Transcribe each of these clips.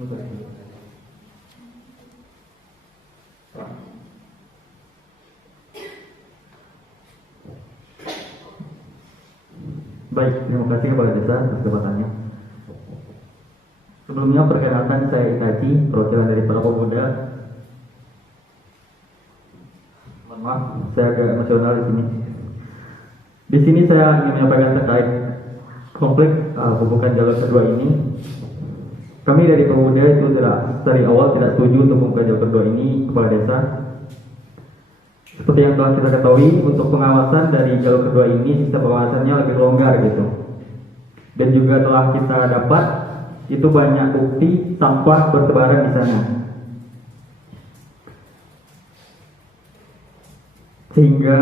Baik, terima kasih kepada Desa atas kesempatannya. Sebelumnya perkenalkan saya Itachi, perwakilan dari para pemuda. Mohon maaf, saya agak emosional di sini. Di sini saya ingin menyampaikan terkait konflik pembukaan jalur kedua ini. Kami dari pemuda itu dari awal tidak setuju untuk membuka jalur kedua ini, kepala desa. Seperti yang telah kita ketahui, untuk pengawasan dari jalur kedua ini sistem pengawasannya lebih longgar gitu. Dan juga telah kita dapat itu banyak bukti sampah bertebaran di sana. Sehingga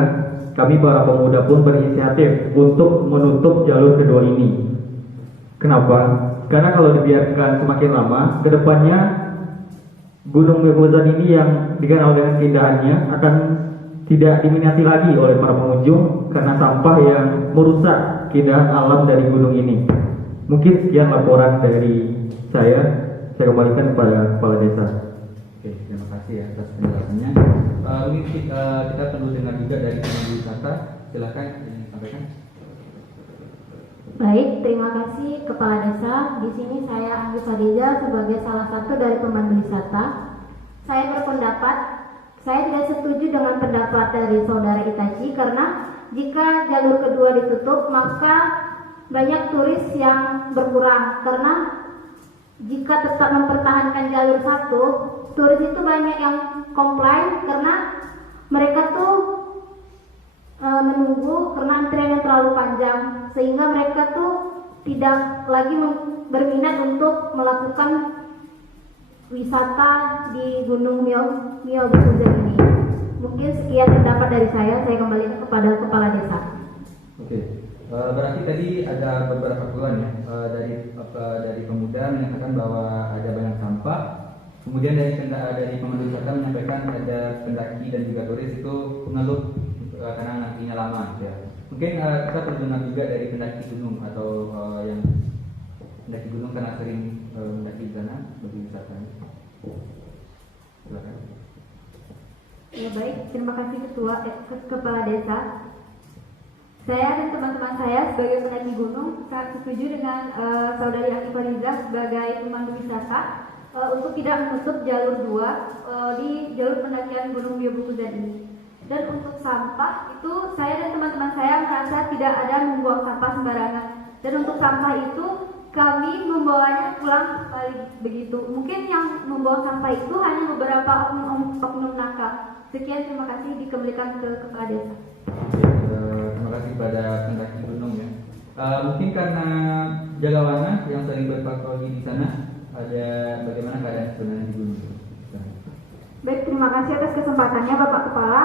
kami para pemuda pun berinisiatif untuk menutup jalur kedua ini. Kenapa? Karena kalau dibiarkan semakin lama, kedepannya Gunung Mebosan ini yang dikenal dengan keindahannya akan tidak diminati lagi oleh para pengunjung karena sampah yang merusak keindahan alam dari gunung ini. Mungkin sekian laporan dari saya kembalikan kepada kepala desa. Oke, terima kasih ya atas penjelasannya. Mungkin kita perlu dengar juga dari pemandu wisata. Silakan sampaikan. Baik, terima kasih Kepala Desa. Di sini saya Anggi Fadiza sebagai salah satu dari pemandu wisata. Saya berpendapat, saya tidak setuju dengan pendapat dari Saudara Itachi karena jika jalur kedua ditutup maka banyak turis yang berkurang. Karena jika tetap mempertahankan jalur satu, turis itu banyak yang komplain karena mereka tuh menunggu karena antrian yang terlalu panjang, sehingga mereka tuh tidak lagi berminat untuk melakukan wisata di Gunung Miobokuzen ini. Mungkin sekian pendapat dari saya kembalikan kepada kepala desa. Oke, berarti tadi ada beberapa keluhan ya dari pemuda menyatakan bahwa ada banyak sampah. Kemudian dari pemandu wisata menyampaikan ada pendaki dan juga turis itu mengeluh karena nantinya lama ya. Mungkin kita perlu dengar juga dari pendaki gunung atau yang pendaki gunung karena sering mendaki di sana bagi wisata. Silakan. Ya baik, terima kasih Kepala Desa. Saya dan teman-teman saya sebagai pendaki gunung sangat setuju dengan Saudari Anggi Fariza sebagai pemandu wisata untuk tidak menutup jalur 2 di jalur pendakian Gunung Miobokuzen ini. Dan untuk sampah itu saya dan teman-teman saya merasa tidak ada membuang sampah sembarangan. Dan untuk sampah itu kami membawanya pulang balik begitu. Mungkin yang membawa sampah itu hanya beberapa oknum nakal. Sekian, terima kasih, dikembalikan ke kepala desa. Terima kasih kepada pendaki gunung ya. Mungkin karena jagawana yang sering berpatroli di sana, ada bagaimana keadaan sebenarnya di gunung? Baik, terima kasih atas kesempatannya Bapak Kepala.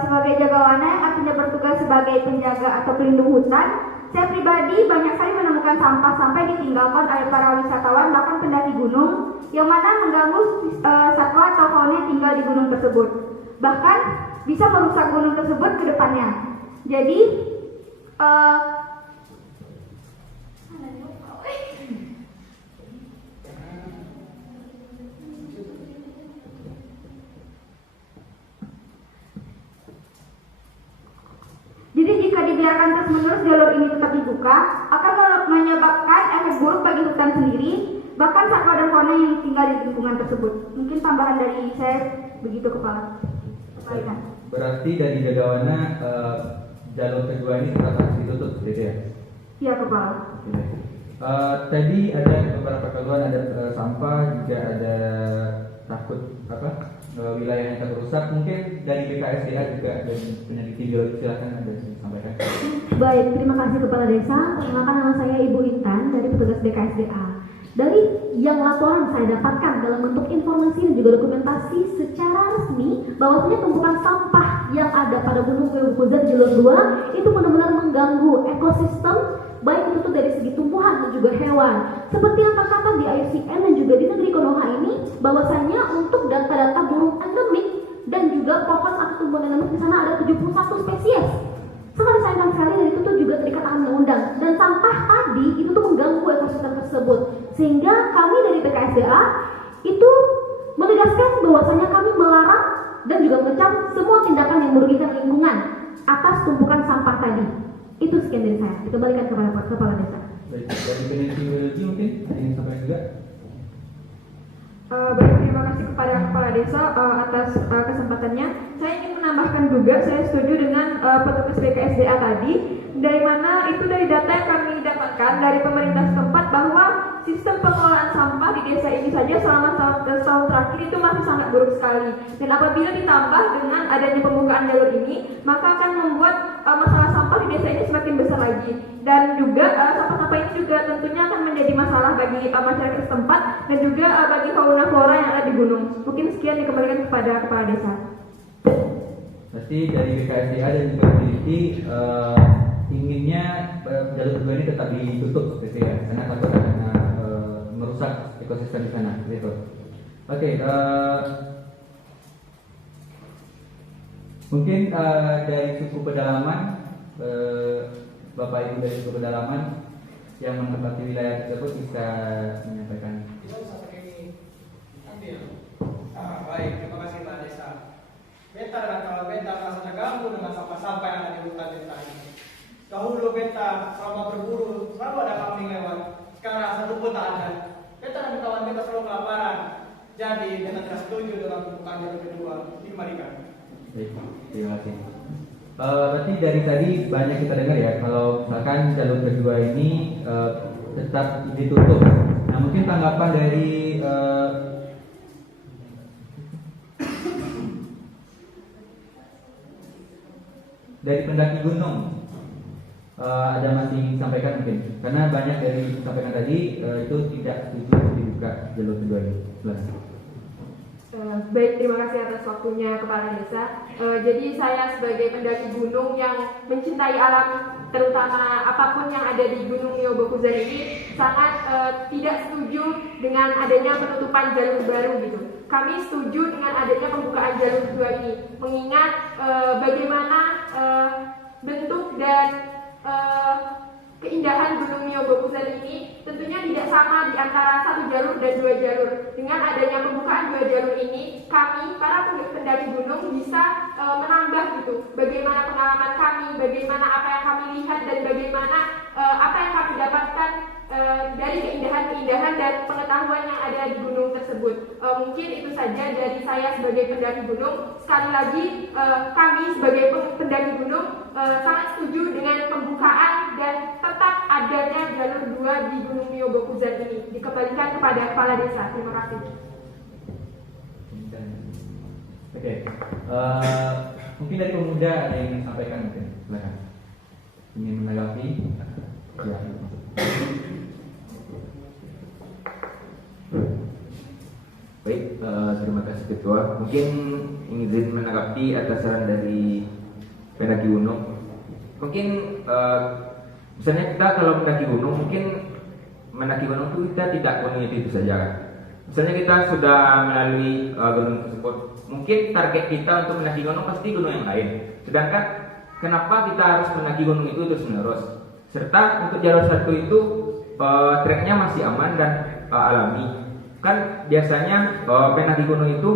Sebagai jagawana yang artinya bertugas sebagai penjaga atau pelindung hutan, saya pribadi banyak sekali menemukan sampah sampai ditinggalkan oleh para wisatawan bahkan pendaki gunung yang mana mengganggu satwa atau fauna yang tinggal di gunung tersebut. Bahkan bisa merusak gunung tersebut ke depannya. Jadi jika dibiarkan terus-menerus jalur ini tetap dibuka, akan menyebabkan efek buruk bagi hutan sendiri, bahkan satwa dan fauna yang tinggal di lingkungan tersebut. Mungkin tambahan dari saya begitu, Kepala. Berarti dari jagawana jalur kedua ini tetap harus ditutup, gitu ya? Iya, Kepala. Tadi ada beberapa keluhan, ada sampah, juga ada takut wilayah yang terrusak. Mungkin dari BKSDA juga dan peneliti geologi, silakan ada sampaikan. Baik, terima kasih Kepala Desa. Perkenalkan, nama saya Ibu Intan dari petugas BKSDA. Dari yang laporan saya dapatkan dalam bentuk informasi dan juga dokumentasi secara resmi bahwasanya tumpukan sampah yang ada pada Gunung Miobokuzen jalur 2 itu benar-benar mengganggu ekosistem, baik itu dari segi tumbuhan dan juga hewan. Seperti yang tercatat di IUCN dan juga di negeri Konoha ini, bahwasanya untuk data-data burung endemik dan juga pohon atau tumbuhan endemik di sana ada 71 spesies. Sangat disayangkan sekali, dan itu tuh juga terikat undang-undang. Dan sampah tadi itu tuh mengganggu ekosistem tersebut. Sehingga kami dari BKSDA BKSDA itu menegaskan bahwasanya kami melarang dan juga mengecam semua tindakan yang merugikan lingkungan atas tumpukan sampah tadi. Itu sekian dari saya. Dikembalikan kepada Kepala Desa. Baik, dari Peneliti Biologi mungkin ada yang sampaikan juga. Baik, terima kasih kepada Kepala Desa atas kesempatannya. Saya ingin menambahkan juga, saya setuju dengan petugas BKSDA tadi, dari mana itu dari data yang kami dapatkan dari pemerintah setempat bahwa sistem pengelolaan sampah di desa ini saja selama tahun terakhir itu masih sangat buruk sekali. Dan apabila ditambah dengan adanya pembukaan jalur ini, maka akan membuat masalah sampah di desa ini semakin besar lagi. Dan juga sampah-sampah ini juga tentunya akan menjadi masalah bagi masyarakat setempat dan juga bagi fauna flora yang ada di gunung. Mungkin sekian dikembalikan kepada Kepala Desa. Berarti dari BKSDA dan juga peneliti inginnya jalur kedua ini tetap ditutup gitu ya, karena takut adanya merusak ekosistem di sana gitu. Oke, mungkin dari suku pedalaman, Bapak Ibu dari suku pedalaman yang menempati wilayah tersebut bisa menyampaikan. Baik, terima kasih Pak Desa. Beta dan kawan beta merasa terganggu dengan sampah-sampah yang ada di hutan beta ini. Dahulu beta selama berburu selalu ada kambing lewat. Sekarang rasa rumput tak ada. Beta dan kawan beta selalu kelaparan. Jadi beta tidak setuju dengan pembukaan jalur kedua. Dikembalikan. Baik, terima kasih. Berarti dari tadi banyak kita dengar ya, kalau misalkan jalur kedua ini tetap ditutup. Nah, mungkin tanggapan dari pendaki gunung ada masih ingin sampaikan mungkin, karena banyak dari sampaikan tadi itu tidak setuju dibuka jalur kedua ini. Baik, terima kasih atas waktunya Kepala Desa. Jadi saya sebagai pendaki gunung yang mencintai alam, terutama apapun yang ada di Gunung Myobokuzen ini, sangat tidak setuju dengan adanya penutupan jalur baru gitu. Kami setuju dengan adanya pembukaan jalur kedua ini, mengingat bagaimana bentuk dan keindahan Gunung Myobokuzen ini tentunya tidak sama di antara satu jalur dan dua jalur. Dengan adanya pembukaan dua jalur ini, kami para pendaki gunung bisa menambah gitu bagaimana pengalaman kami, bagaimana apa yang kami lihat dan bagaimana apa yang kami dapatkan dari keindahan-keindahan dan pengetahuan yang ada di gunung tersebut. Mungkin itu saja dari saya sebagai pendaki gunung. Sekali lagi kami sebagai pendaki gunung sangat setuju dengan pembukaan dan tetap adanya jalur 2 di Gunung Myobokuzen ini. Dikembalikan kepada Kepala Desa. Terima kasih. Oke, mungkin dari pemuda ada yang ingin sampaikan mungkin, silakan. Ingin menanggapi? Ya. Baik, terima kasih Ketua. Mungkin ingin menanggapi atas saran dari pendaki gunung. Mungkin misalnya kita kalau mendaki gunung, mungkin mendaki gunung itu kita tidak gunung itu saja kan. Misalnya kita sudah melalui gunung tersebut, mungkin target kita untuk mendaki gunung pasti gunung yang lain. Sedangkan kenapa kita harus mendaki gunung itu terus menerus? Serta untuk jalur satu itu treknya masih aman dan alami. Kan biasanya pendaki gunung itu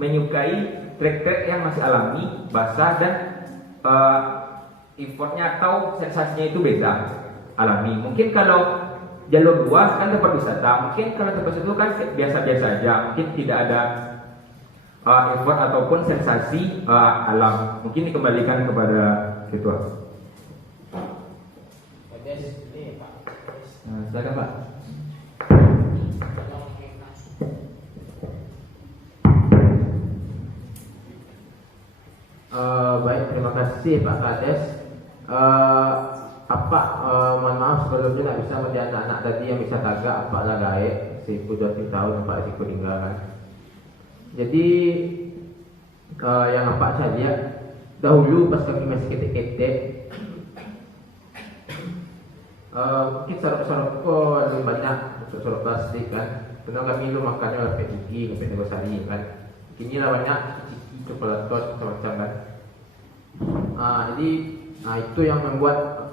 menyukai trek-trek yang masih alami, basah dan effortnya atau sensasinya itu beda, alami. Mungkin kalau jalur luas kan tempat wisata, mungkin kalau tempat itu kan biasa-biasa aja, mungkin tidak ada effort ataupun sensasi alam. Mungkin dikembalikan kepada Ketua. Silakan Pak. Baik, terima kasih Pak Kades. Mohon maaf sebelumnya tidak bisa melihat anak-anak tadi yang bisa tagak apa lah gaek siku 20 tahun Pak siku tinggalkan. Jadi yang apa saya lihat dahulu pas kami masih ketek-ketek, mungkin sorok-sorok kok lebih banyak sorok plastik kan. Karena kami lu makannya lapet gigi, lapet negosari kan. Kini lah banyak ciki, coklat tos macam kan. Jadi itu yang membuat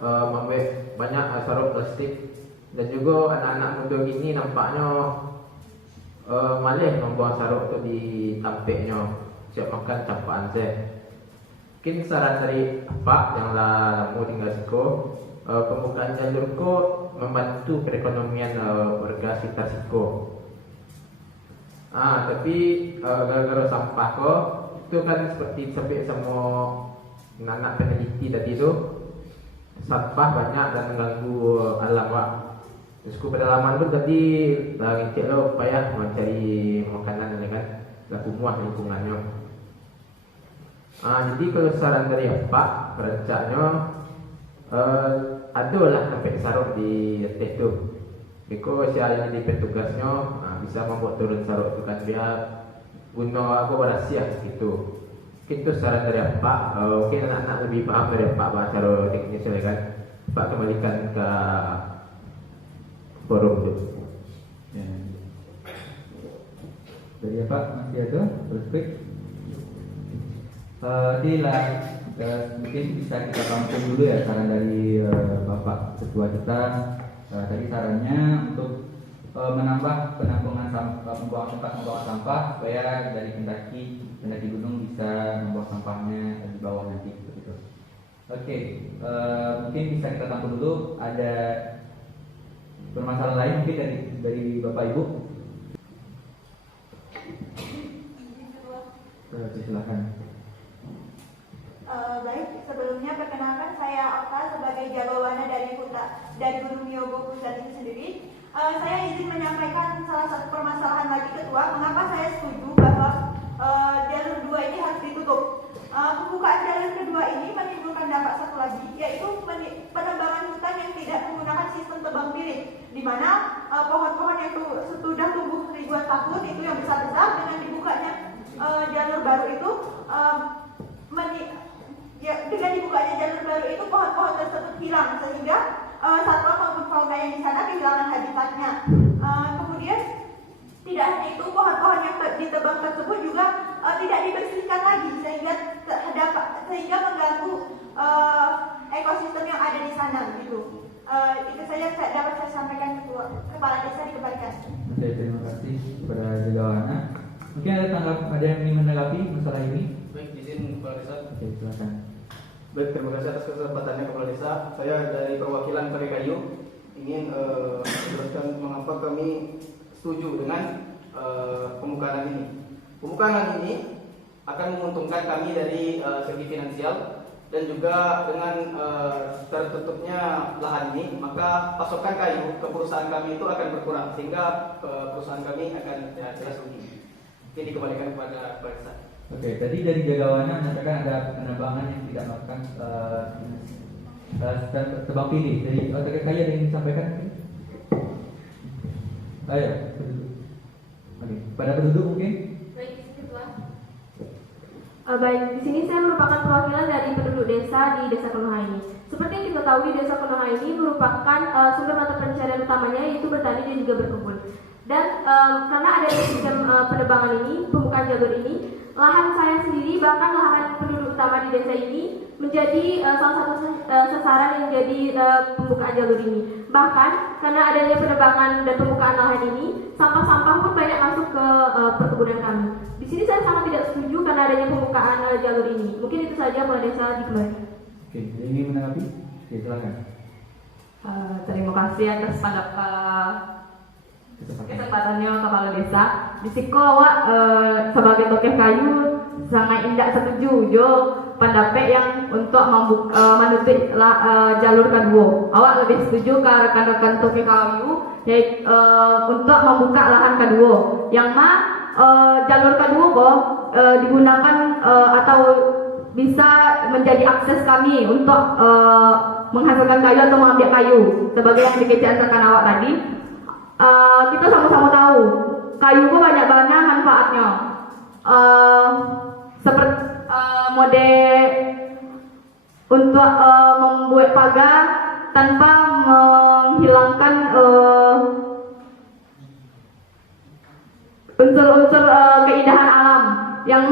banyak sorok plastik. Dan juga anak-anak muda gini nampaknya malih membuang saruk tu di tampeknya siap makan campaan saya. Mungkin saran dari Pak yang lah mau tinggal siko, pembukaan jalur ko membantu perekonomian warga sekitar siko. Tapi gara-gara sampah ko itu kan seperti sampai semua anak peneliti tadi tu, sampah banyak dan mengganggu alam Pak. Terus pedalaman pun tadi ngecek lo payah mencari makanan kan, lah kumuah lingkungannya. Jadi kalau saran dari Pak, perancangnya adalah sampai saruk di atas tu. Biko siapa jadi petugasnya bisa membuat turun saruk tu kan biar guna aku berhasil gitu. Itu saran dari Pak. Mungkin anak-anak lebih paham dari Pak cara teknis kan. Pak kembalikan ke forum itu. Ya. Dari Pak masih ada prospek. Mungkin bisa kita tampung dulu ya saran dari Bapak Ketua kita. Tadi sarannya untuk menambah penampungan membuang sampah supaya dari pendaki gunung bisa membuang sampahnya di bawah nanti seperti itu. Oke, mungkin bisa kita tampung dulu. Ada permasalahan lain mungkin dari Bapak Ibu? Silakan. Baik, sebelumnya perkenalkan saya Okta sebagai Jagawana dari Gunung Nyogo Pusat ini sendiri. Saya izin menyampaikan salah satu permasalahan bagi Ketua, mengapa saya setuju bahwa jalur 2 ini harus ditutup. Pembukaan jalur kedua ini menimbulkan dampak satu lagi, yaitu penebangan hutan yang tidak menggunakan sistem tebang pilih, di mana pohon-pohon yang sudah tumbuh ribuan tahun itu yang besar-besar, dengan dibukanya jalur baru itu dengan dibukanya jalur baru itu pohon-pohon tersebut hilang, sehingga satwa maupun fauna yang di sana kehilangan habitatnya. Kemudian tidak hanya itu, pohon-pohon yang ditebang tersebut juga tidak dibersihkan lagi, sehingga mengganggu ekosistem yang ada di sana gitu. Itu saja dapat saya sampaikan Kepala Desa dikembalikan. Oke, terima kasih kepada Jagawana. Mungkin ada yang ingin menanggapi masalah ini? Baik, izin Kepala Desa. Oke, silakan. Baik, terima kasih atas kesempatannya Kepala Desa. Saya dari perwakilan Pare Kayu ingin menjelaskan mengapa kami setuju dengan pembukaan ini. Pembukaan ini akan menguntungkan kami dari segi finansial, dan juga dengan tertutupnya lahan ini, maka pasokan kayu ke perusahaan kami itu akan berkurang, sehingga perusahaan kami akan jelas rugi. Ini dikembalikan kepada Kepala Desa. Oke, tadi dari Jagawana menyatakan ada penebangan yang tidak melakukan tebang pilih. Jadi kaya ada yang disampaikan? Ayo, penduduk. Oke, pada penduduk mungkin? Baik, Ketua. Baik, di sini saya merupakan perwakilan dari penduduk desa di Desa Konoha ini. Seperti yang kita tahu, di Desa Konoha ini merupakan sumber mata pencarian utamanya yaitu bertani dan juga berkebun. Dan karena ada sistem penebangan ini, pembukaan jalur ini, lahan saya sendiri bahkan lahan penduduk utama di desa ini menjadi salah satu sasaran yang jadi pembukaan jalur ini. Bahkan karena adanya penebangan dan pembukaan lahan ini, sampah-sampah pun banyak masuk ke perkebunan kami. Di sini saya sangat tidak setuju karena adanya pembukaan jalur ini. Mungkin itu saja Kepala Desa dikembali. Oke, ini menanggapi? Oke, silakan. Terima kasih atas kesempatannya Kepala Desa. Di siko awak sebagai tokoh kayu sangat indah setuju jo pendapat yang untuk menutup jalur kedua. Awak lebih setuju ke rekan-rekan tokoh kayu yaitu untuk membuka lahan kedua. Yang jalur kedua kok digunakan atau bisa menjadi akses kami untuk menghasilkan kayu atau mengambil kayu sebagai yang dikecilkan awak tadi. Kita sama-sama tahu kayu itu banyak banget manfaatnya, seperti mode untuk membuat pagar tanpa menghilangkan unsur-unsur keindahan alam. Yang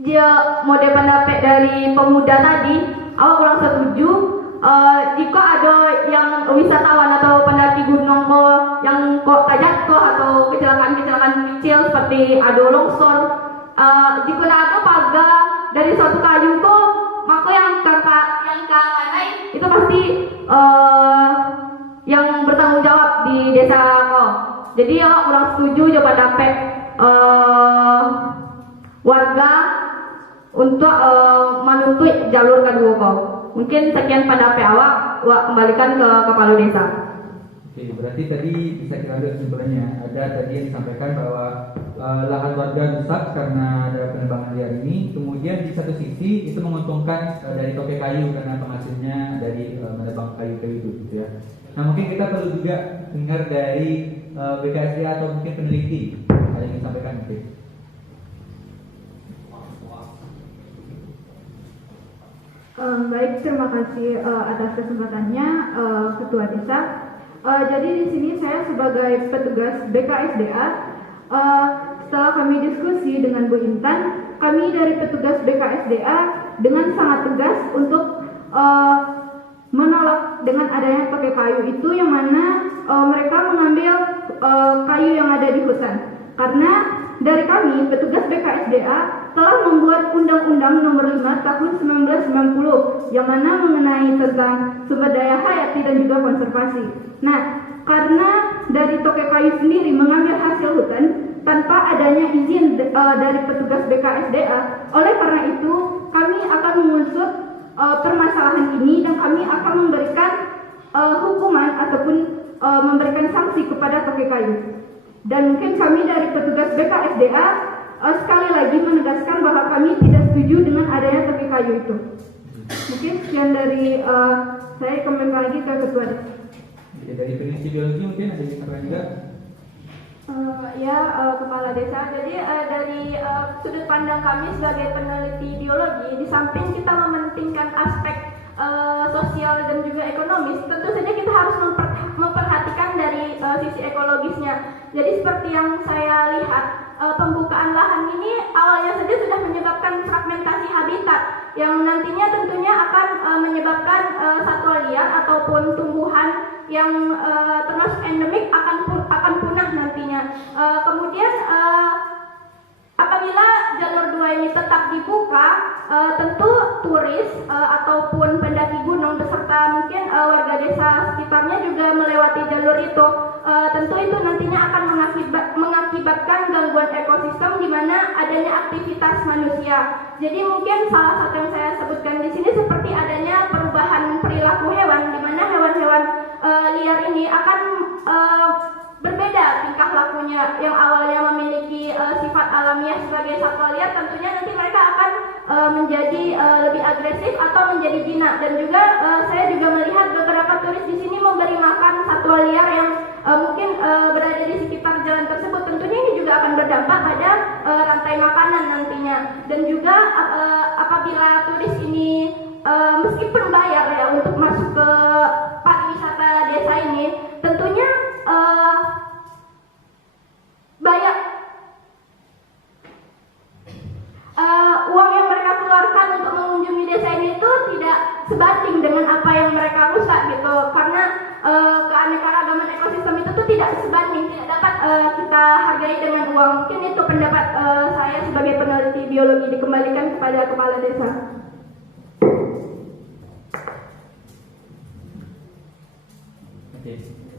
dia mode pendapat dari pemuda tadi, awak kurang setuju jika ada yang wisatawan atau pendaki gunung yang kok jatuh atau kecelakaan kecil seperti ada longsor, jika ada pagar dari suatu kayu kok, maka yang kanai itu pasti yang bertanggung jawab di desa kok. Jadi ya kurang setuju coba dapat warga untuk menutup jalur kedua kok. Mungkin sekian pendapat awak kembalikan ke kepala desa. Oke, berarti tadi bisa kita ambil kesimpulannya. Ada tadi yang disampaikan bahwa lahan warga rusak karena ada penebangan liar ini. Kemudian di satu sisi itu menguntungkan dari tokek kayu karena penghasilnya dari menebang kayu-kayu itu, gitu ya. Nah, mungkin kita perlu juga dengar dari BKSDA atau mungkin peneliti. Ada yang disampaikan mungkin. Baik, terima kasih atas kesempatannya Ketua Desa. Jadi di sini saya sebagai petugas BKSDA, setelah kami diskusi dengan Bu Intan, kami dari petugas BKSDA dengan sangat tegas untuk menolak dengan adanya tokek kayu itu, yang mana mereka mengambil kayu yang ada di hutan. Karena dari kami petugas BKSDA telah membuat Undang-Undang Nomor 5 Tahun 1990 yang mana mengenai tentang sumber daya hayati dan juga konservasi. Nah, karena dari tokek kayu sendiri mengambil hasil hutan tanpa adanya izin dari petugas BKSDA, oleh karena itu kami akan mengusut permasalahan ini dan kami akan memberikan hukuman ataupun memberikan sanksi kepada tokek kayu. Dan mungkin kami dari petugas BKSDA sekali lagi menegaskan bahwa kami tidak setuju dengan adanya tokek kayu itu. Mungkin sekian dari saya, kembali lagi ke Ketua Desa. Dari peneliti biologi mungkin ada yang tambah juga. Kepala Desa. Jadi dari sudut pandang kami sebagai peneliti biologi, di samping kita mementingkan aspek sosial dan juga ekonomis, tentu saja kita harus memperhatikan dari sisi ekologisnya. Jadi seperti yang saya lihat, pembukaan lahan ini awalnya saja sudah menyebabkan fragmentasi habitat yang nantinya tentunya akan menyebabkan satwa liar ataupun tumbuhan yang termasuk endemik akan punah nantinya. Kemudian apabila jalur 2 ini tetap dibuka, tentu turis ataupun pendaki gunung beserta mungkin warga desa sekitarnya juga melewati jalur itu. Tentu itu nantinya akan mengakibatkan gangguan ekosistem di mana adanya aktivitas manusia. Jadi mungkin salah satu yang saya sebutkan di sini seperti adanya perubahan perilaku hewan, di mana hewan-hewan liar ini akan berbeda tingkah lakunya. Yang awalnya memiliki sifat alamiah sebagai satwa liar, tentunya nanti mereka akan menjadi lebih agresif atau menjadi jinak. Dan juga saya juga melihat beberapa turis di sini memberi makan satwa liar yang mungkin berada di sekitar jalan tersebut. Tentunya ini juga akan berdampak pada rantai makanan nantinya. Dan juga apabila turis ini meskipun bayar ya untuk masuk ke pariwisata desa ini, tentunya banyak uang yang mereka keluarkan untuk mengunjungi desa ini itu tidak sebanding dengan apa yang mereka rusak gitu, karena keanekaragaman ekosistem itu tuh tidak sebanding, tidak dapat kita hargai dengan uang. Mungkin itu pendapat saya sebagai peneliti biologi, dikembalikan kepada kepala desa.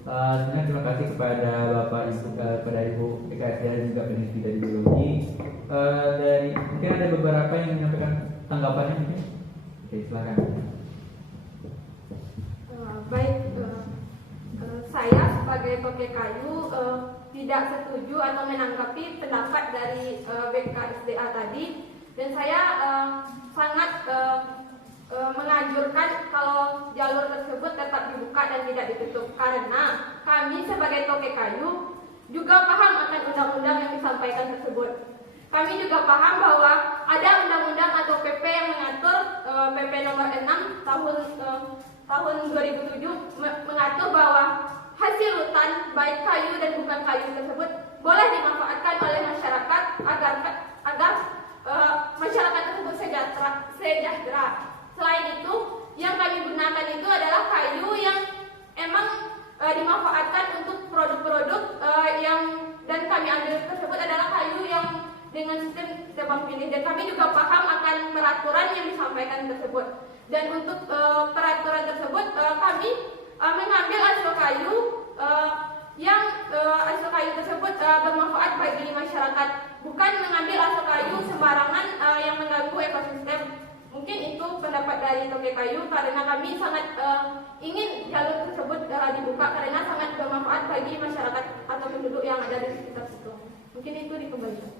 Sebenarnya terima kasih kepada Bapak Ibu, kepada Ibu BKSDA dan juga peneliti dari biologi. Dari mungkin ada beberapa yang menyampaikan tanggapannya mungkin. Oke, silakan. Saya sebagai tokek kayu tidak setuju atau menanggapi pendapat dari BKSDA tadi, dan saya sangat menganjurkan kalau jalur tersebut tetap dibuka dan tidak ditutup, karena kami sebagai tokek kayu juga paham akan undang-undang yang disampaikan tersebut. Kami juga paham bahwa ada undang-undang atau PP yang mengatur, PP nomor 6 tahun 2007 mengatur bahwa hasil hutan baik kayu dan bukan kayu tersebut boleh dimanfaatkan oleh masyarakat agar masyarakat tersebut sejahtera. Selain itu, yang kami gunakan itu adalah kayu yang emang dimanfaatkan untuk produk-produk dan kami ambil tersebut adalah kayu yang dengan sistem tebang pilih, dan kami juga paham akan peraturan yang disampaikan tersebut. Dan untuk peraturan tersebut kami mengambil hasil kayu yang hasil kayu tersebut bermanfaat bagi masyarakat, bukan mengambil hasil kayu sembarangan yang mengganggu ekosistem. Mungkin itu pendapat dari Toke Kayu, karena kami sangat ingin jalur tersebut dibuka karena sangat bermanfaat bagi masyarakat atau penduduk yang ada di sekitar situ. Mungkin itu dikembalikan.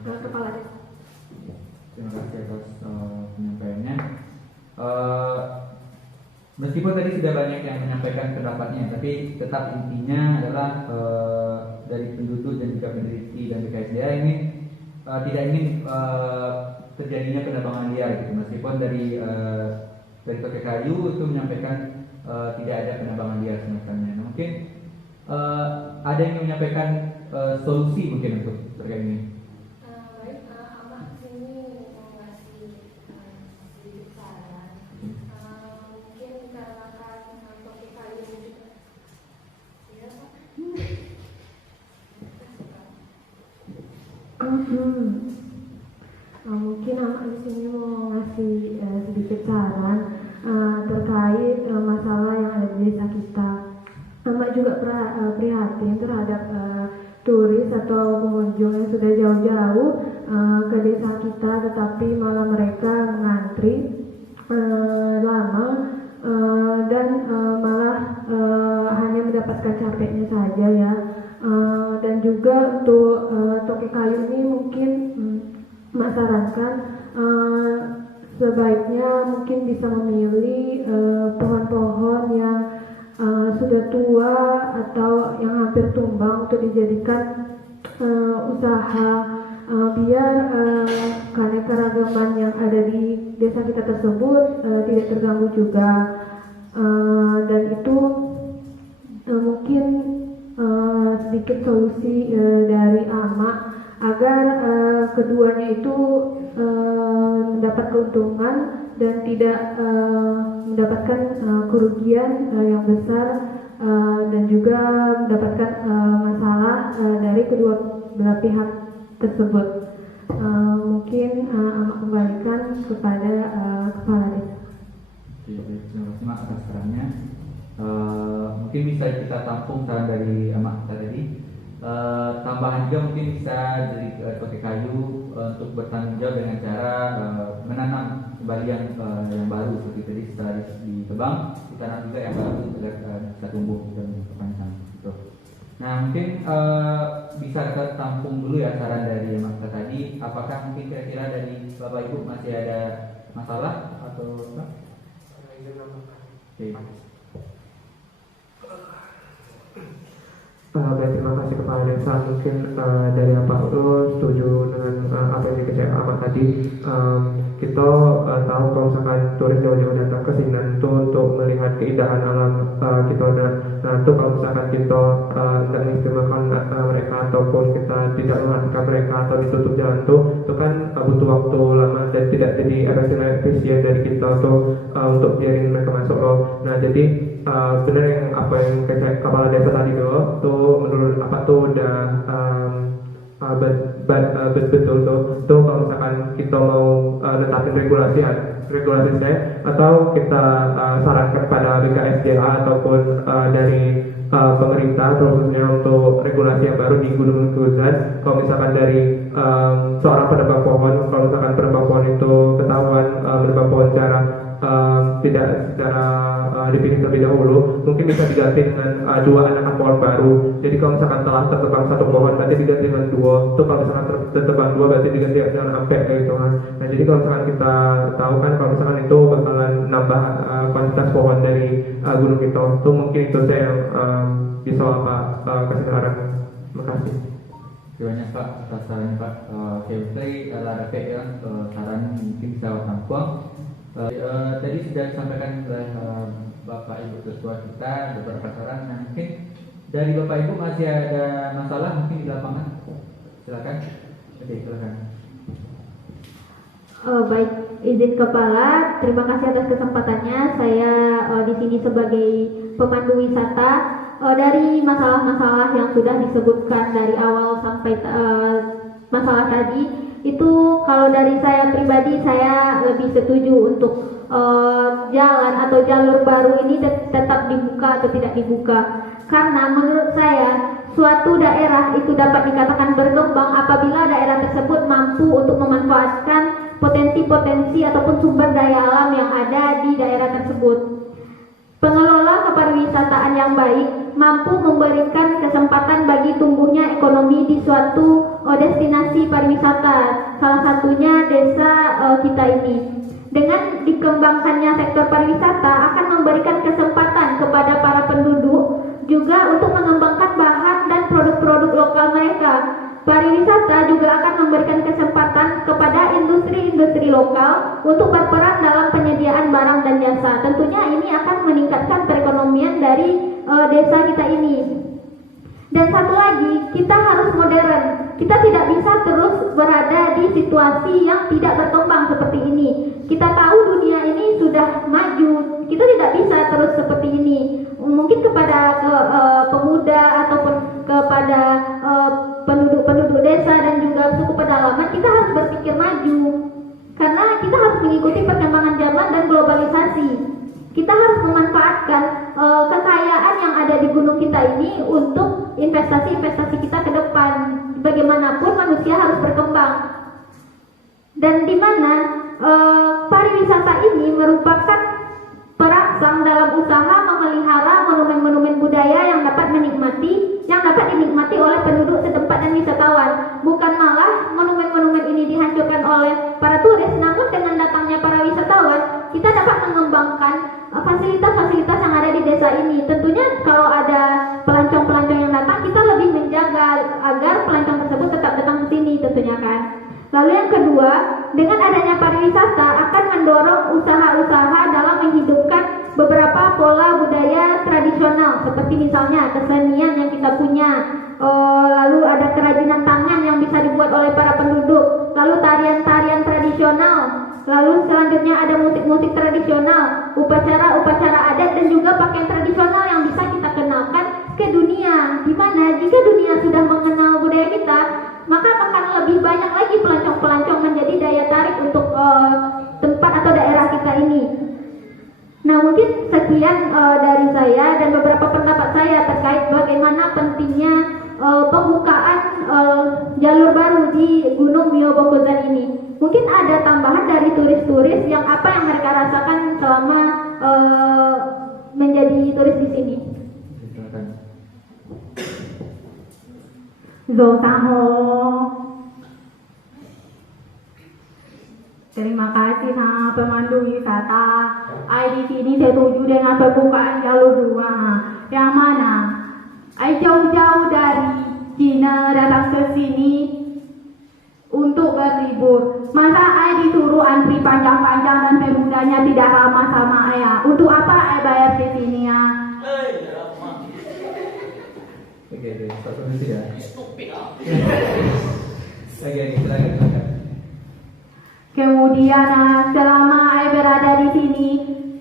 Kepala Desa. Terima kasih atas penyampaiannya. Meskipun tadi sudah banyak yang menyampaikan pendapatnya, tapi tetap intinya adalah dari penduduk dan juga peneliti dan BKSDA ini tidak ingin terjadinya penebangan liar gitu. Meskipun dari Toke Kayu itu menyampaikan tidak ada penebangan liar semacamnya. Nah, mungkin ada yang menyampaikan solusi mungkin untuk terkait ini. Baik, Amak sini mau ngasih sedikit saran. Mungkin dikarenakan Toke Kayu juga. Iya, Pak. Mungkin Amak di sini mau ngasih sedikit saran terkait masalah yang ada di desa kita. Amak juga prihatin terhadap turis atau pengunjung yang sudah jauh-jauh ke desa kita, tetapi malah mereka mengantri lama dan malah hanya mendapatkan capeknya saja ya. Dan juga untuk Toke Kayu ini mungkin masyarakat sebaiknya mungkin bisa memilih pohon-pohon yang sudah tua atau yang hampir tumbang untuk dijadikan usaha biar keanekaragaman yang ada di desa kita tersebut tidak terganggu juga, dan itu mungkin sedikit solusi dari Amak agar keduanya itu mendapat keuntungan dan tidak mendapatkan kerugian yang besar dan juga mendapatkan masalah dari kedua belah pihak tersebut. Mungkin Amak kembalikan kepada Kepala Desa. Terima kasih Mak atas sarannya. Mungkin bisa kita tampung saran dari Amak tadi. Tambahan juga mungkin bisa dari Toke Kayu untuk bertanggung jawab dengan cara menanam kembali yang baru seperti tadi, setelah ditebang ditanam juga yang baru agar bisa tumbuh dan berpanjang gitu. Nah mungkin bisa kita tampung dulu ya saran dari Mas tadi. Apakah mungkin kira-kira dari Bapak Ibu masih ada masalah atau apa? Oke. Baik, terima kasih Kepala Desa. Mungkin dari Pak Ul setuju dengan apa yang dikatakan Amak tadi. Kita tahu kalau misalkan turis jauh-jauh datang ke sini itu untuk melihat keindahan alam kita. Nah itu kalau misalkan kita tidak mengistimewakan mereka ataupun kita tidak mematikan mereka atau ditutup jalan itu kan butuh waktu lama dan tidak jadi efisien dari kita untuk biarin mereka masuk loh. Nah jadi benar yang apa yang Kepala Desa tadi tuh menurut apa tuh udah betul tuh kalau misalkan kita mau netapin regulasi saya atau kita sarankan pada BKSDA ataupun dari pemerintah khususnya untuk regulasi yang baru di Gunung Kuzan. Kalau misalkan dari seorang penebang pohon, kalau misalkan penebang pohon itu ketahuan menebang pohon tidak secara dipilih terlebih dahulu, mungkin bisa diganti dengan 2 anakan pohon baru. Jadi kalau misalkan telah tertebang 1 pohon, berarti diganti dengan 2. Itu kalau misalkan tertebang 2, berarti diganti dengan ampek gitu kan. Nah jadi kalau misalkan kita tahu kan kalau misalkan itu bakalan nambah kuantitas pohon dari gunung kita, itu mungkin itu saya yang bisa kasih saran. Terima kasih. Terima kasih Pak atas sarannya Pak. Oke, tadi ada ya saran mungkin bisa tampung. Tadi sudah disampaikan oleh Bapak Ibu Ketua kita beberapa saran. Nah, mungkin dari Bapak Ibu masih ada masalah mungkin di lapangan. Silakan. Oke, silakan. Baik, izin kepala, terima kasih atas kesempatannya. Saya di sini sebagai pemandu wisata. Dari masalah-masalah yang sudah disebutkan dari awal sampai masalah tadi, itu kalau dari saya pribadi, saya lebih setuju untuk jalan atau jalur baru ini tetap dibuka atau tidak dibuka. Karena menurut saya suatu daerah itu dapat dikatakan berkembang apabila daerah tersebut mampu untuk memanfaatkan potensi-potensi ataupun sumber daya alam yang ada di daerah tersebut. Pengelola kepariwisataan yang baik mampu memberikan kesempatan bagi tumbuhnya ekonomi di suatu destinasi pariwisata, salah satunya desa kita ini. Dengan dikembangkannya sektor pariwisata akan memberikan kesempatan kepada para penduduk juga untuk mengembangkan bahan dan produk-produk lokal mereka. Pariwisata juga akan memberikan kesempatan kepada industri-industri lokal untuk berperan dalam penyediaan barang dan jasa. Tentunya ini akan meningkatkan perekonomian dari desa kita ini. Dan satu lagi, kita harus modern. Kita tidak bisa terus berada di situasi yang tidak berkembang seperti ini. Kita tahu dunia ini sudah maju. Kita tidak bisa terus seperti ini. Mungkin kepada pemuda ataupun kepada penduduk desa dan juga suku pedalaman, kita harus berpikir maju. Karena kita harus mengikuti perkembangan zaman dan globalisasi. Kita harus memanfaatkan kekayaan yang ada di gunung kita ini untuk investasi-investasi kita ke depan. Bagaimanapun manusia harus berkembang. Dan di mana pariwisata ini merupakan perangsang dalam usaha memelihara monumen-monumen budaya yang dapat dinikmati oleh penduduk setempat dan wisatawan. Bukan malah monumen-monumen ini dihancurkan oleh para turis, namun dengan datangnya para wisatawan, kita dapat mengembangkan fasilitas-fasilitas yang ada di desa ini. Tentunya kalau ada pelancong-pelancong yang datang, kita lebih menjaga agar pelancong tersebut tetap datang ke sini tentunya kan. Lalu yang kedua, dengan adanya pariwisata akan mendorong usaha-usaha dalam menghidupkan beberapa pola budaya tradisional, seperti misalnya kesenian yang kita punya, lalu ada kerajinan tangan yang bisa dibuat oleh para penduduk, lalu tarian-tarian tradisional, lalu selanjutnya ada musik-musik tradisional, upacara-upacara adat, dan juga pakaian tradisional yang bisa kita kenalkan ke dunia. Dimana jika dunia sudah mengenal budaya kita, maka akan lebih banyak lagi pelancong-pelancong menjadi daya tarik untuk tempat atau daerah kita ini. Nah, mungkin sekian dari saya dan beberapa pendapat saya terkait bagaimana pentingnya pembukaan jalur baru di Gunung Myobokusan ini. Mungkin ada tambahan dari turis-turis yang apa yang mereka rasakan selama menjadi turis di sini. Zotaho. Terima kasih nah pemandu wisata. Di sini setuju dengan pembukaan jalur 2. Yang mana? Jauh-jauh dari Cina datang ke sini untuk berlibur. Masa disuruh antri panjang-panjang dan pemudanya tidak ramah sama ayah. Untuk apa bayar ke sini ya? Oke, satu menit ya. Oke, silakan. Kemudian selama berada di sini,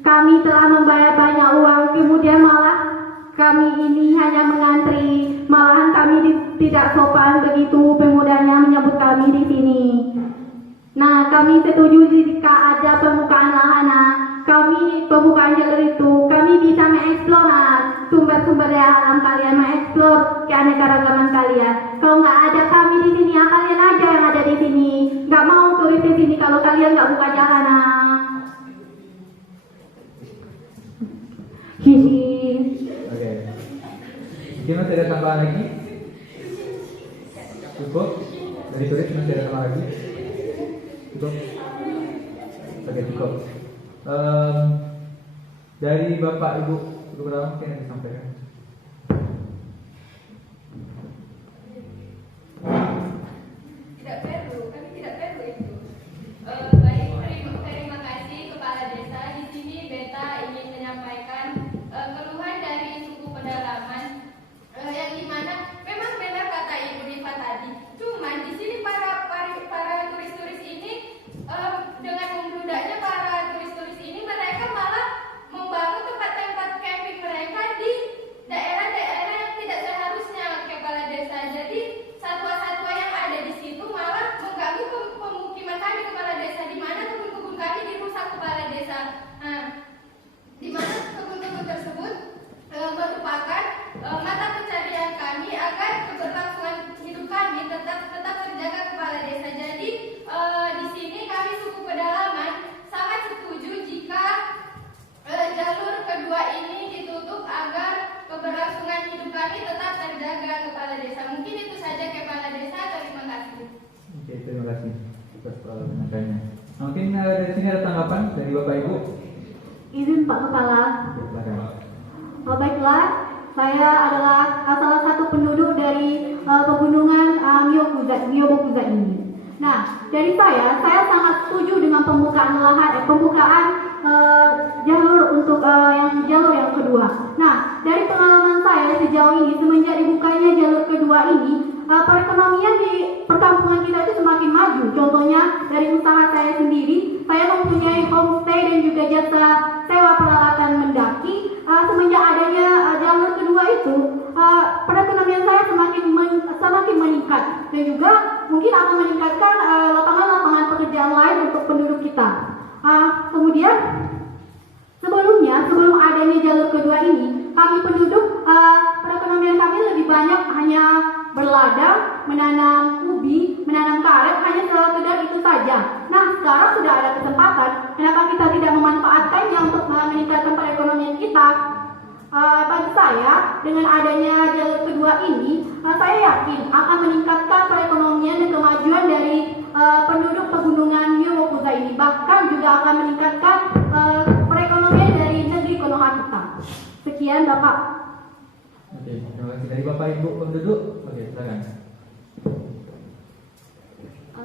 kami telah membayar banyak uang. Kemudian malah kami ini hanya mengantri. Malahan kami tidak sopan begitu pemudanya menyebut kami di sini. Nah, kami setuju jika ada pembukaan lahan. Kami pembukaan jalur itu, kami bisa mengeksplor sumber-sumber daya alam kalian, mengeksplor keanekaragaman kalian. Kalau nggak ada kami di sini, ya kalian aja yang ada di sini. Nggak mau turis di sini kalau kalian nggak buka jalan. Hihi. Oke. Mungkin masih ada tambahan lagi? Cukup? Dari turis masih ada tambahan lagi? Cukup? Oke, cukup. Dari Bapak Ibu berapa mungkin yang disampaikan? Tidak perlu, kami tidak perlu itu. Baik, terima kasih Kepala Desa. Di sini Beta ingin menyampaikan keluhan dari suku pedalaman yang dimana memang benar kata Ibu Diva tadi. Cuman di sini para turis-turis ini dengan membludak terima kasih atas penyampaiannya. Mungkin dari sini ada tanggapan dari Bapak Ibu. Izin Pak Kepala. Silakan. Baiklah, saya adalah salah satu penduduk dari pegunungan Myobokuza ini. Nah, dari saya sangat setuju dengan pembukaan jalur untuk jalur yang kedua. Nah, dari pengalaman saya sejauh ini semenjak dibukanya jalur kedua ini, perekonomian di perkampungan kita itu semakin maju. Contohnya dari usaha saya sendiri, saya mempunyai homestay dan juga jasa sewa peralatan mendaki. Semenjak adanya jalur kedua itu, perekonomian saya semakin meningkat dan juga mungkin akan meningkatkan lapangan-lapangan pekerjaan lain untuk penduduk kita. Kemudian sebelum adanya jalur kedua ini, kami penduduk perekonomian kami lebih banyak hanya berladang, menanam ubi, menanam karet, hanya sekedar itu saja. Nah, sekarang sudah ada kesempatan, kenapa kita tidak memanfaatkannya untuk meningkatkan perekonomian kita? Bagi saya, dengan adanya jalur kedua ini, saya yakin akan meningkatkan perekonomian dan kemajuan dari penduduk pegunungan Myobokuza ini. Bahkan juga akan meningkatkan perekonomian dari negeri Konoha kita. Sekian, Bapak. Oke, terima kasih dari Bapak Ibu penduduk. Oke, silakan.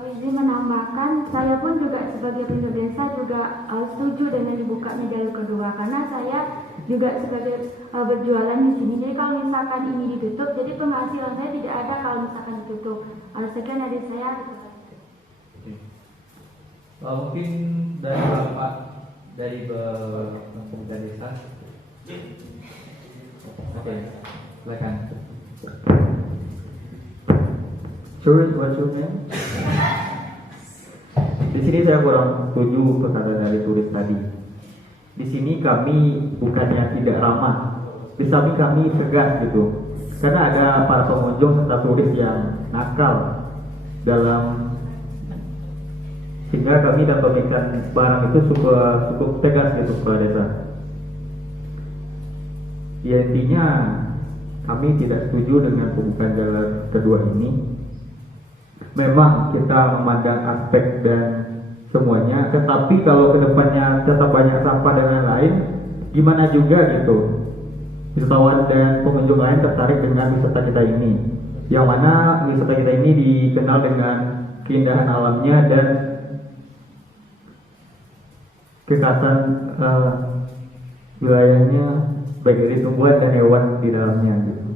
Izin menambahkan, saya pun juga sebagai penduduk desa juga setuju dengan dibukanya jalur kedua karena saya juga sebagai berjualan di sini. Jadi kalau misalkan ini ditutup, jadi penghasilan saya tidak ada kalau misalkan ditutup. Sekian dari saya. Mungkin dari Bapak dari desa. Oke, silakan. Sure, what's your name? Di sini saya kurang setuju perkataan dari turis tadi. Di sini kami bukannya tidak ramah, di samping kami tegas gitu. Karena ada para pengunjung serta turis yang nakal dalam, sehingga kami dan pemikiran barang itu cukup tegas gitu kepada desa. Ya intinya kami tidak setuju dengan pembukaan jalan kedua ini. Memang kita memandang aspek dan semuanya, tetapi kalau kedepannya tetap banyak sampah dan lain-lain, gimana juga gitu wisatawan dan pengunjung lain tertarik dengan wisata kita ini, yang mana wisata kita ini dikenal dengan keindahan alamnya dan kekhasan wilayahnya, baik dari tumbuhan dan hewan di dalamnya gitu.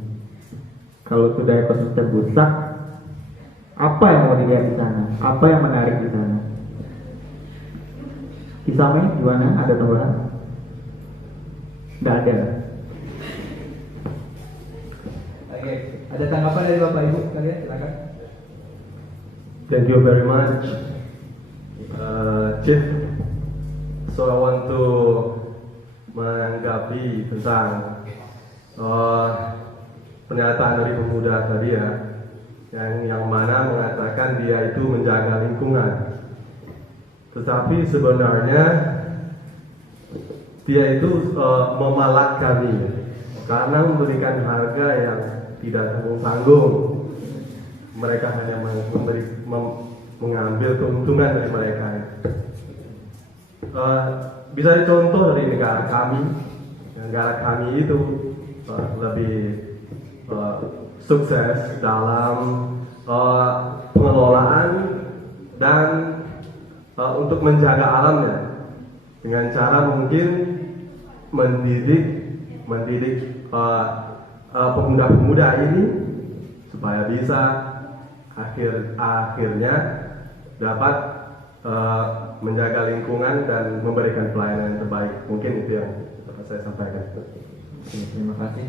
Kalau sudah ekosistem rusak, apa yang mau dilihat di sana? Apa yang menarik di sana? Kisahnya gimana? Ada tambahan? Nggak ada. Oke, ada tanggapan dari Bapak Ibu kalian? Silakan. Thank you very much, Chief. So I want to menanggapi tentang pernyataan dari pemuda tadi ya, yang mana mengatakan dia itu menjaga lingkungan, tetapi sebenarnya dia itu memalak kami karena memberikan harga yang tidak tanggung-tanggung. Mereka hanya mengambil keuntungan dari mereka. Bisa dicontoh dari negara kami itu lebih sukses dalam pengelolaan dan untuk menjaga alamnya dengan cara mungkin mendidik pemuda-pemuda ini supaya bisa akhirnya dapat menjaga lingkungan dan memberikan pelayanan yang terbaik. Mungkin itu yang dapat saya sampaikan. Terima kasih.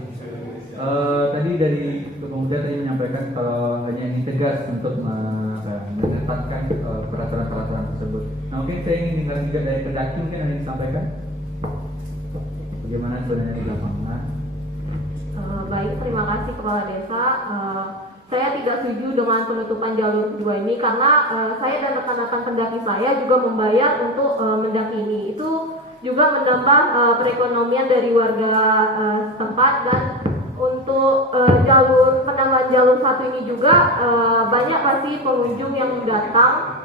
Tadi dari pemuda tadi menyampaikan kalau hanya ini tegas untuk menetapkan peraturan-peraturan tersebut. Nah, mungkin saya ingin dengar juga dari pendaki, mungkin ada yang disampaikan bagaimana sebenarnya di lapangan. Baik, terima kasih Kepala Desa. Saya tidak setuju dengan penutupan jalur kedua ini karena saya dan rekan-rekan pendaki saya juga membayar untuk mendaki ini. Itu juga menambah perekonomian dari warga setempat dan untuk jalur penambahan jalur satu ini juga banyak pasti pengunjung yang datang,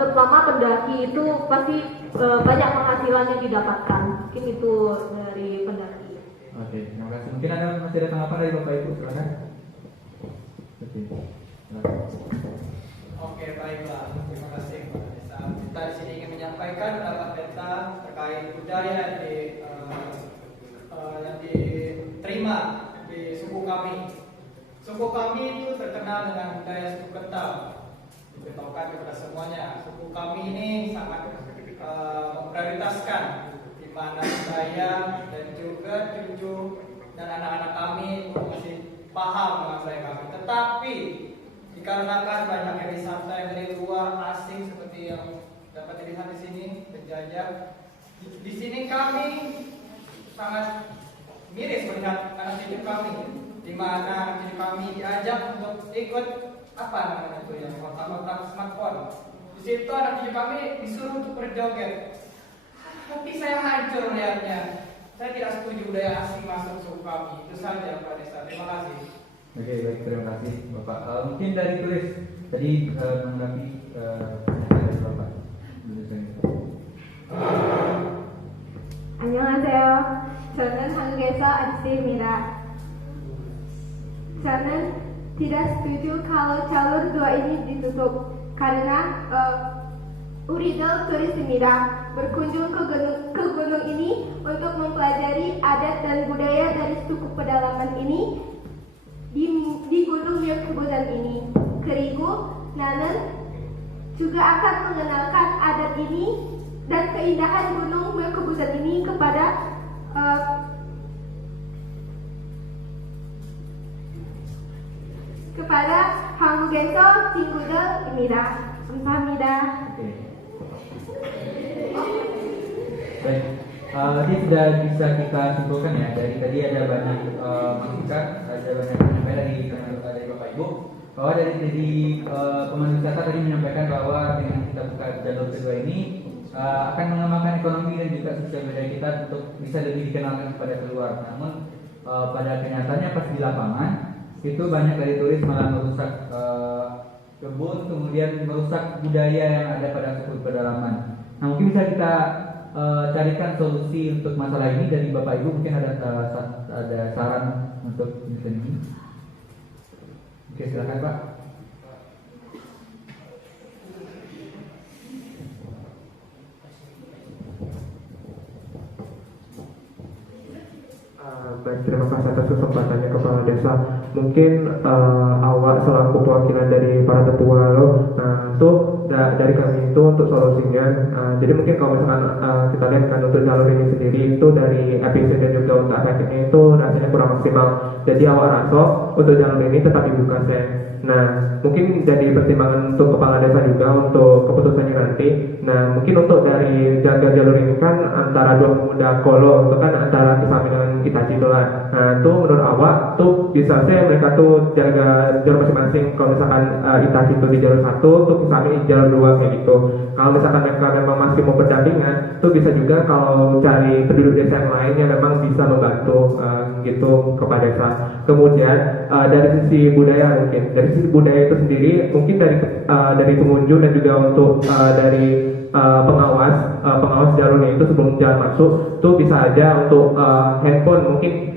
terutama pendaki itu pasti banyak penghasilan yang didapatkan. Mungkin itu dari pendaki. Oke, terima kasih. Mungkin ada masih ada tanggapan dari Bapak Ibu, silakan. Oke. Silakan. Oke, baiklah. Terima kasih Pak Desa. Kita di sini ingin menyampaikan pendapat kita terkait budaya yang diterima di suku kami. Suku kami itu terkenal dengan budaya suku Kental. Diberitahukan kepada semuanya, suku kami ini sangat memprioritaskan di mana budaya dan juga cucu dan anak-anak kami masih paham dengan budaya kami. Tetapi dikarenakan banyaknya wisata yang dari luar asing seperti yang dapat dilihat di sini penjajah, di sini kami sangat miris melihat anak cucu kami, di mana anak cucu kami diajak untuk ikut apa namanya itu yang otak-otak smartphone. Di situ anak cucu kami disuruh untuk berjoget. Hati saya hancur melihatnya. Saya tidak setuju budaya asing masuk suku kami. Itu saja Pak Desa. Terima kasih. Oke, baik, terima kasih Bapak. Mungkin dari tulis tadi menanggapi pernyataan dari Bapak. 안녕하세요. 저는 한국에서 아치입니다. 저는 tidak setuju kalau jalur 2 ini ditutup karena Uridel turismida berkunjung ke gunung ini untuk mempelajari adat dan budaya dari suku pedalaman ini di Gunung Myokubusan ini. Kerigu Nanen juga akan mengenalkan adat ini dan keindahan Gunung Myokubusan ini kepada 한국에서 친구들입니다. 감사합니다. Baik, ini sudah bisa kita simpulkan ya. Dari tadi ada banyak masukan, ada banyak penyampaian dari Bapak Ibu bahwa dari pemandu wisata tadi menyampaikan bahwa dengan kita buka jalur kedua ini akan mengembangkan ekonomi dan juga sosial budaya kita untuk bisa lebih dikenalkan kepada keluar. Namun pada kenyataannya pas di lapangan itu banyak dari turis malah merusak kebun, kemudian merusak budaya yang ada pada suku pedalaman. Nah, mungkin bisa kita carikan solusi untuk masalah ini dari Bapak Ibu. Mungkin ada saran untuk ini. Oke, silakan Pak. Baik, terima kasih atas kesempatannya Kepala Desa. Mungkin awak selaku perwakilan dari para tetua lo, itu dari kami itu untuk solusinya. Jadi mungkin kalau misalkan kita lihat kan untuk jalur ini sendiri itu dari episode dan juga untuk efeknya itu rasanya kurang maksimal. Jadi awak rasa untuk jalur ini tetap dibuka saya. Nah, mungkin jadi pertimbangan untuk Kepala Desa juga untuk keputusannya nanti. Nah, mungkin untuk dari jaga jalur ini kan antara dua pemuda Kolo itu kan antara Kisami dengan Itachi itu lah. Nah, itu menurut awak tuh bisa sih mereka tuh jaga jalur masing-masing. Kalau misalkan Itachi itu di jalur 1, tuh Kisami di jalur 2 kayak gitu. Kalau misalkan mereka memang masih mau berdampingan, tuh bisa juga kalau cari penduduk desa yang lain yang memang bisa membantu gitu kepada desa. Kemudian dari sisi budaya mungkin dari sisi budaya itu sendiri mungkin dari pengunjung dan juga untuk dari pengawas jalurnya itu sebelum jalan masuk tuh bisa aja untuk handphone mungkin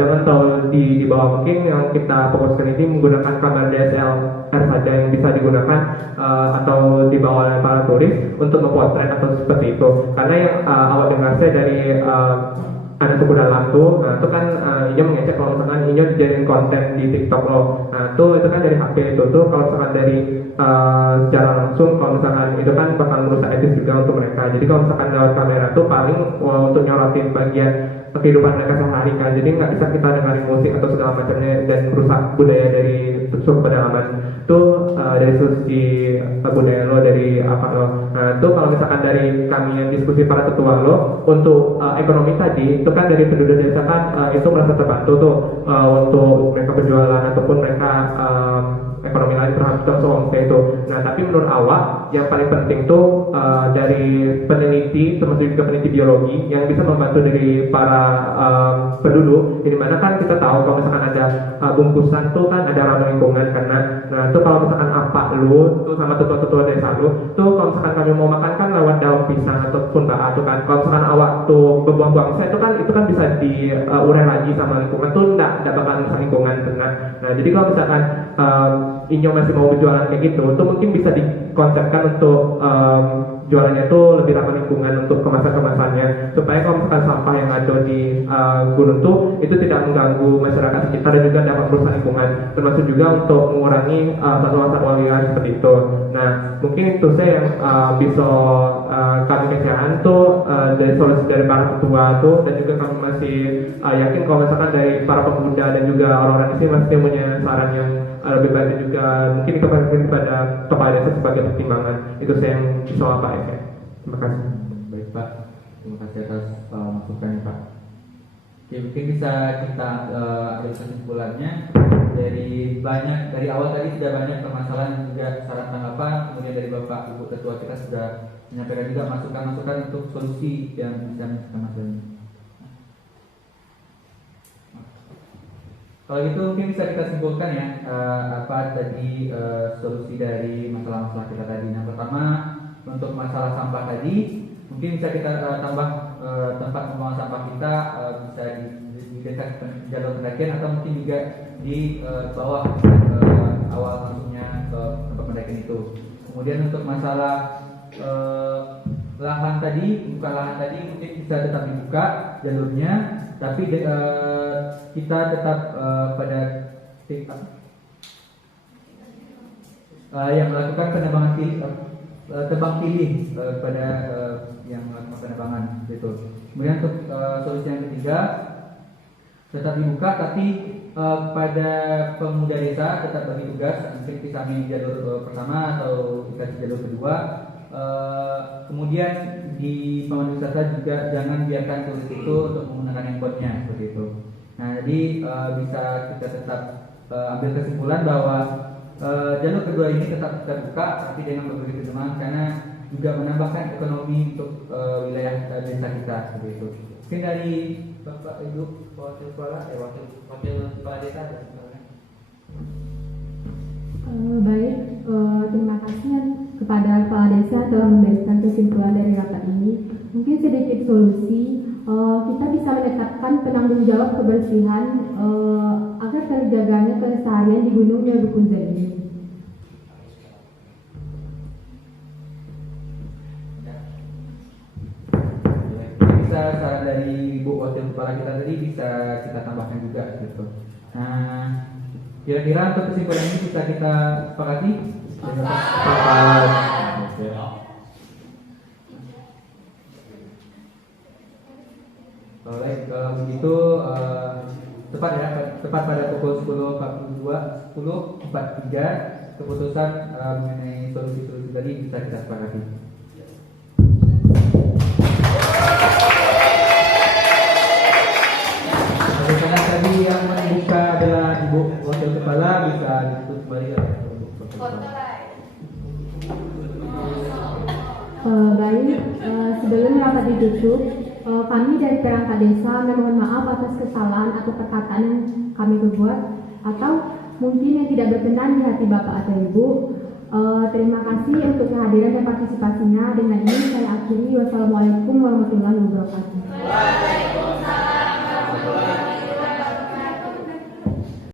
jangan terlalu di bawah. Mungkin yang kita fokuskan ini menggunakan kamera DSLR saja yang bisa digunakan atau dibawa oleh para turis untuk memotret atau seperti itu. Karena yang awak dengar saya dari ada suku dalam tuh, nah itu kan Inyo mengecek kalau misalkan Inyo dijadiin konten di TikTok lo. Nah itu kan dari HP itu tuh kalau misalkan dari secara langsung kalau misalkan itu kan bakal merusak etis juga untuk mereka. Jadi kalau misalkan lewat kamera tuh paling untuk nyorotin bagian kehidupan mereka sehari kan. Jadi nggak bisa kita dengerin musik atau segala macamnya dan merusak budaya dari suku pedalaman. Tuh dari sisi budaya lo, dari apa lo. Nah itu kalau misalkan dari kami yang diskusi para tetua lo untuk ekonomi tadi itu kan dari penduduk desa kan itu merasa terbantu tuh untuk mereka berjualan ataupun mereka ekonomi lain terhadap homestay itu. Nah, tapi menurut awak yang paling penting tuh dari peneliti, termasuk juga peneliti biologi yang bisa membantu dari para penduduk. Di mana kan kita tahu kalau misalkan ada bungkusan tuh kan ada ramah lingkungan karena, nah itu kalau misalkan apa lu tuh sama tetua-tetua desa lu tuh kalau misalkan kami mau makan kan lewat daun pisang ataupun baa tuh kan, kalau misalkan awak tuh berbuang-buang saya itu kan bisa diurai lagi sama lingkungan tuh enggak bakal rusak lingkungan kan. Nah jadi kalau misalkan Inyo masih mau berjualan kayak gitu tuh mungkin bisa dikonsepkan untuk jualannya itu lebih ramah lingkungan untuk kemasan-kemasannya, supaya kalau misalkan sampah yang ada di gunung tuh itu tidak mengganggu masyarakat sekitar dan juga dapat merusak lingkungan, termasuk juga untuk mengurangi satwa-satwa liar seperti itu. Nah mungkin itu saya yang bisa kami kesiaan tuh dari solusi dari para ketua tuh, dan juga kami masih yakin kalau misalkan dari para pemuda dan juga orang-orang di sini masih punya saran yang lebih baik, dan juga mungkin kepada kepala desa sebagai pertimbangan. Itu saya yang bisa apa ya. Terima kasih. Baik Pak, terima kasih atas masukannya Pak. Oke, mungkin bisa kita ambil kesimpulannya dari awal tadi sudah banyak permasalahan juga saran tanggapan, kemudian dari Bapak Ibu Ketua kita sudah menyampaikan juga masukan-masukan untuk solusi yang bisa menyelesaikan masalah ini. Kalau gitu mungkin bisa kita simpulkan ya apa tadi solusi dari masalah-masalah kita tadi. Yang pertama untuk masalah sampah tadi mungkin bisa kita tambah tempat pembuangan sampah kita bisa di dekat jalur pendakian atau mungkin juga di bawah awal masuknya ke tempat pendakian itu. Kemudian untuk masalah lahan tadi, bukan lahan tadi mungkin bisa tetap dibuka jalurnya, tapi kita tetap pada yang melakukan penebangan tebang pilih pada yang melakukan penebangan gitu. Kemudian untuk solusi yang ketiga tetap dibuka, tapi pada pemuda desa tetap bagi tugas, mungkin pisahnya jalur pertama atau dikasih jalur kedua. Kemudian di pemandu wisata juga jangan biarkan turis itu untuk menggunakan handphonenya seperti itu. Nah jadi bisa kita tetap ambil kesimpulan bahwa jalur kedua ini tetap terbuka tapi dengan berbagai pertimbangan, karena juga menambahkan ekonomi untuk wilayah desa kita seperti itu. Mungkin dari Bapak Ibu wakil kepala desa ada sebenarnya. Baik, terima kasih kepada kepala desa telah memberikan kesimpulan dari rapat ini. Mungkin sedikit solusi, kita bisa menetapkan penanggung jawab kebersihan agar terjaganya kelestarian di Gunung Nyarukunza ini. Bisa saran dari Ibu Wakil Kepala kita tadi bisa kita tambahkan juga gitu. Nah, kira-kira untuk kesimpulan ini bisa kita sepakati? Sepakat. Oke. Baik, kalau begitu tepat pada pukul 10.43 keputusan mengenai solusi-solusi tadi bisa kita sepakati. Karena tadi yang membuka adalah Ibu Wakil Kepala, bisa ditutup kembali ya. Baik, sebelum rapat ditutup, kami dari perangkat desa memohon maaf atas kesalahan atau perkataan yang kami berbuat atau mungkin yang tidak berkenan di hati Bapak atau Ibu. Terima kasih untuk kehadiran dan partisipasinya. Dengan ini saya akhiri. Wassalamualaikum warahmatullahi wabarakatuh.